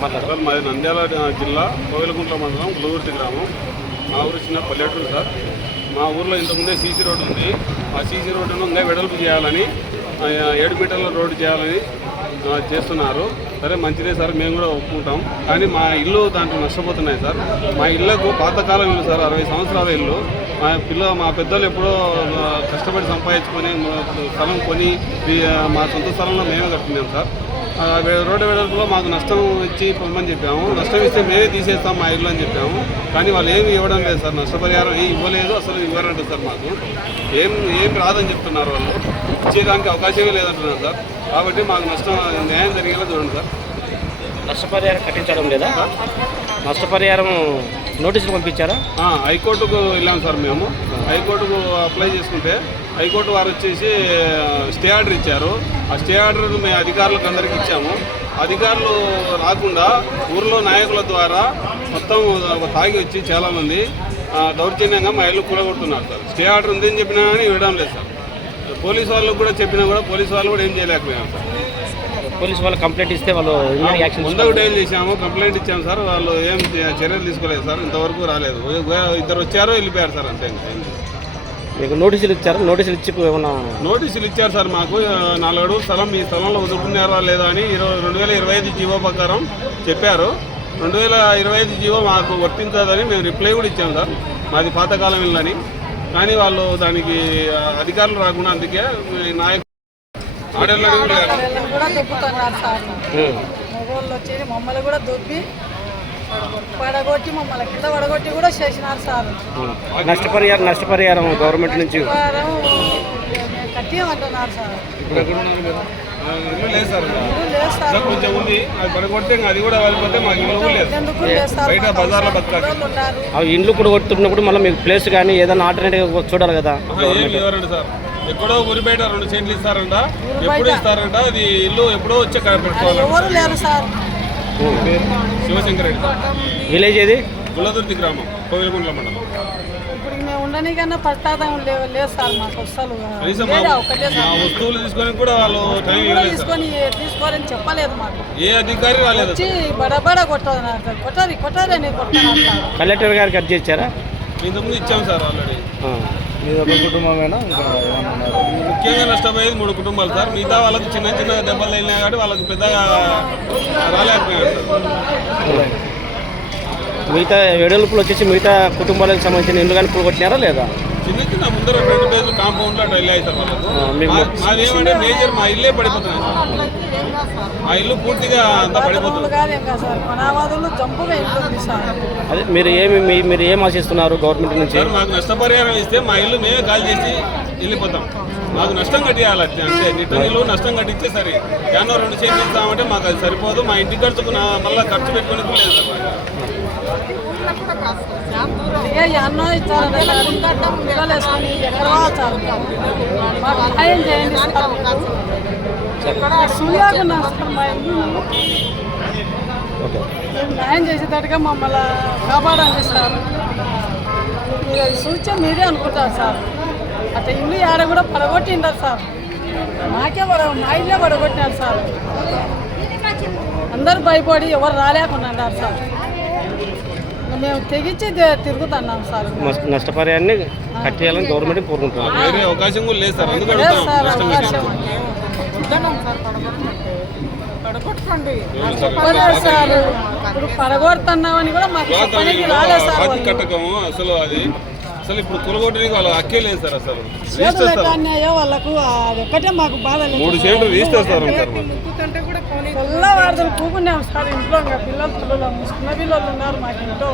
Sir మాది నంద్యాల జిల్లా కోవెలకుంట్ల మండలం గులగుర్తి గ్రామం. మా ఊరు చిన్న పల్లెటూరు సార్. మా ఊర్లో ఇంతకుముందే సీసీ రోడ్డు ఉంది. ఆ సీసీ రోడ్డును ఇంకా వెడల్పు చేయాలని 7 మీటర్ల రోడ్డు చేయాలని చేస్తున్నారు. సరే మంచిదే సార్, మేము కూడా ఒప్పుకుంటాం. కానీ మా ఇల్లు దాంట్లో నష్టపోతున్నాయి సార్. మా ఇళ్లకు పాతకాలం ఇల్లు సార్, 60 సంవత్సరాల ఇల్లు. మా పెద్దలు ఎప్పుడో కష్టపడి సంపాదించుకొని స్థలం కొని మా సొంత స్థలంలో మేమే కట్టుకున్నాం సార్. రోడ్డు వెడల్పులో మాకు నష్టం ఇచ్చి పొమ్మని చెప్పాము. నష్టం ఇస్తే మేమే తీసేస్తాం మా ఇల్లు అని చెప్పాము. కానీ వాళ్ళు ఏమి ఇవ్వడం లేదు సార్. నష్టపరిహారం ఇవ్వలేదు, అసలు ఇవ్వరంట సార్. మాకు ఏం రాదని చెప్తున్నారు. వాళ్ళు ఇచ్చేదానికి అవకాశమే లేదంటున్నారు సార్. కాబట్టి మాకు న్యాయం జరిగేలా చూడండి సార్. నష్టపరిహారం కట్టించడం లేదా? నష్టపరిహారం నోటీసులు పంపించారా? హైకోర్టుకు వెళ్ళాం సార్. మేము హైకోర్టుకు అప్లై చేసుకుంటే హైకోర్టు వారు వచ్చేసి స్టే ఆర్డర్ ఇచ్చారు. ఆ స్టే ఆర్డర్ మేము అధికారులకు అందరికీ ఇచ్చాము. అధికారులు రాకుండా ఊర్లో నాయకుల ద్వారా మొత్తం తాగి వచ్చి చాలామంది దౌర్జన్యంగా మా ఇల్లు కూడగొడుతున్నారు సార్. స్టే ఆర్డర్ ఉందని చెప్పినా కానీ ఇవ్వడం లేదు సార్. పోలీసు వాళ్ళకు కూడా చెప్పినా కూడా పోలీసు వాళ్ళు కూడా ఏం చేయలేకపోయాం సార్. పోలీసు వాళ్ళు కంప్లైంట్ ఇస్తే వాళ్ళు ముందుకు డైల్ చేసాము, కంప్లైంట్ ఇచ్చాము సార్. వాళ్ళు ఏం చర్యలు తీసుకోలేదు సార్. ఇంతవరకు రాలేదు. 2 వచ్చారో వెళ్ళిపోయారు సార్. అంతే. మీకు నోటీసులు ఇచ్చారు? నోటీసులు ఇచ్చి ఏమన్నా నోటీసులు ఇచ్చారు సార్. మాకు 4 అడుగుల స్థలం మీ స్థలంలో వదులుకున్నారా లేదా అని 2025 జీవో ప్రకారం చెప్పారు. 2025 జీవో మాకు వర్తించదని మేము రిప్లై కూడా ఇచ్చాము సార్. మాది పాతకాలం ఇల్లని. కానీ వాళ్ళు దానికి అధికారులు రాకుండా అందుకే నాయకులు కూడా దొబ్బుతున్నారు సార్. మగవాళ్ళు వచ్చి మమ్మల్ని కూడా దొబ్బి పడగొట్టి మమ్మల్ని కింద పడగొట్టి కూడా చేసినారు సార్. నష్టపరిహారం గవర్నమెంట్ నుంచి కట్టియమంటున్నారు సార్. ఇల్లు లేదు సార్. కొంచెం ఉంది, అది పడగొడితే అది కూడా వెళ్ళిపోతే మాకు ఇల్లు లేదు. బయట బజార్లో బతకాలి. ఇండ్లు కూడా కొడుతున్నప్పుడు మళ్ళీ మీకు ప్లేస్ కానీ ఏదైనా ఆల్టర్నేటివ్ చూడాలి కదా. ఏం లేవారండి సార్. ఎక్కడో ఊరి బయట 2 సెంట్లు ఇస్తారంట. ఎప్పుడు ఇస్తారంట? అది ఇల్లు ఎప్పుడో వచ్చే పెట్టుకోవాలి. శివశంకర్ రెడ్డి. విలేజ్ ఏది? గులదుర్తి గ్రామం, కోవెలకుంట్ల మండలం. ఇప్పుడు మేము ఉండనికన్నా పశ్చాత్తాపం లేదు సార్. మాకు అసలు వస్తువులు తీసుకొని కూడా వాళ్ళు తీసుకోరని చెప్పలేదు మాకు. ఏ అధికారి రాలేదు. వచ్చి బడబడ కొట్టారని కలెక్టర్ గారికి అర్జీ ఇచ్చారా? ఇంతకుముందు ఇచ్చాము సార్. ఆల్రెడీ మీ కుటుంబమేనా? ముఖ్యంగా నష్టపోయేది 3 కుటుంబాలు సార్. మిగతా వాళ్ళకి చిన్న చిన్న దెబ్బలు తగిలినాయి కాబట్టి వాళ్ళకి పెద్దగా రాలేకపోయారు సార్. మిగతా వెడల్పులు వచ్చేసి మిగతా కుటుంబాలకు సంబంధించిన ఇల్లు కానీ కొట్టినారా లేదా? చిన్న చిన్న ముందర 2 పేజీలు కాంపౌండ్లో అట్లా వెళ్ళాయి సార్ వాళ్ళకు. మాదేమంటే మేజర్ మా ఇల్లే పడిపోతున్నాయి సార్. ఆ ఇల్లు పూర్తిగా అంతా పడిపోతుంది. అదే మీరు ఏం ఆశిస్తున్నారు గవర్నమెంట్ నుంచి? సార్ మాకు నష్టపరిహారం ఇస్తే మా ఇల్లు మేమే కాల్ చేసి వెళ్ళిపోతాం. మాకు నష్టం కట్టియాలి అంటే రిటర్న్ ఇల్లు నష్టం కట్టిస్తే సరే. 2 చేతులు ఇస్తామంటే మాకు అది సరిపోదు. మా ఇంటి ఖర్చుకు మళ్ళీ ఖర్చు పెట్టుకుని లేదు సార్. న్యాయం చేసేటట్టుగా మమ్మల్ని కాపాడండి సార్. సూచన మీరే అనుకుంటారు సార్. అట్లా ఇల్లు ఆడ కూడా పడగొట్టిండారు సార్. మా ఇల్లే పడగొట్టినారు సార్. అందరూ భయపడి ఎవరు రాలేకున్నారు సార్. మేము తెగించి తిరుగుతున్నాం సార్. నష్టపరిహారాన్ని కట్టేయాలని గవర్నమెంట్ కోరుకుంటున్నాం. వేరే అవకాశం కూడా లేదు సార్. ఇప్పుడు పడగొడుతున్నామని కూడా మాకు చెప్పడానికి రాలేదు సార్. అసలు అసలు ఇప్పుడు కూలగొట్టడానికి వాళ్ళ హక్కే లేదు సార్. అసలు వాళ్ళకు ఒక్కటే మాకు బాధ. 3 సెంట్లు రిజిస్టర్ సార్. తెల్లవారులు కూకున్నాం సార్. ఇంట్లో ఇంకా పిల్లలు చిన్న పిల్లలు ఉన్నారు మాకు ఇంట్లో.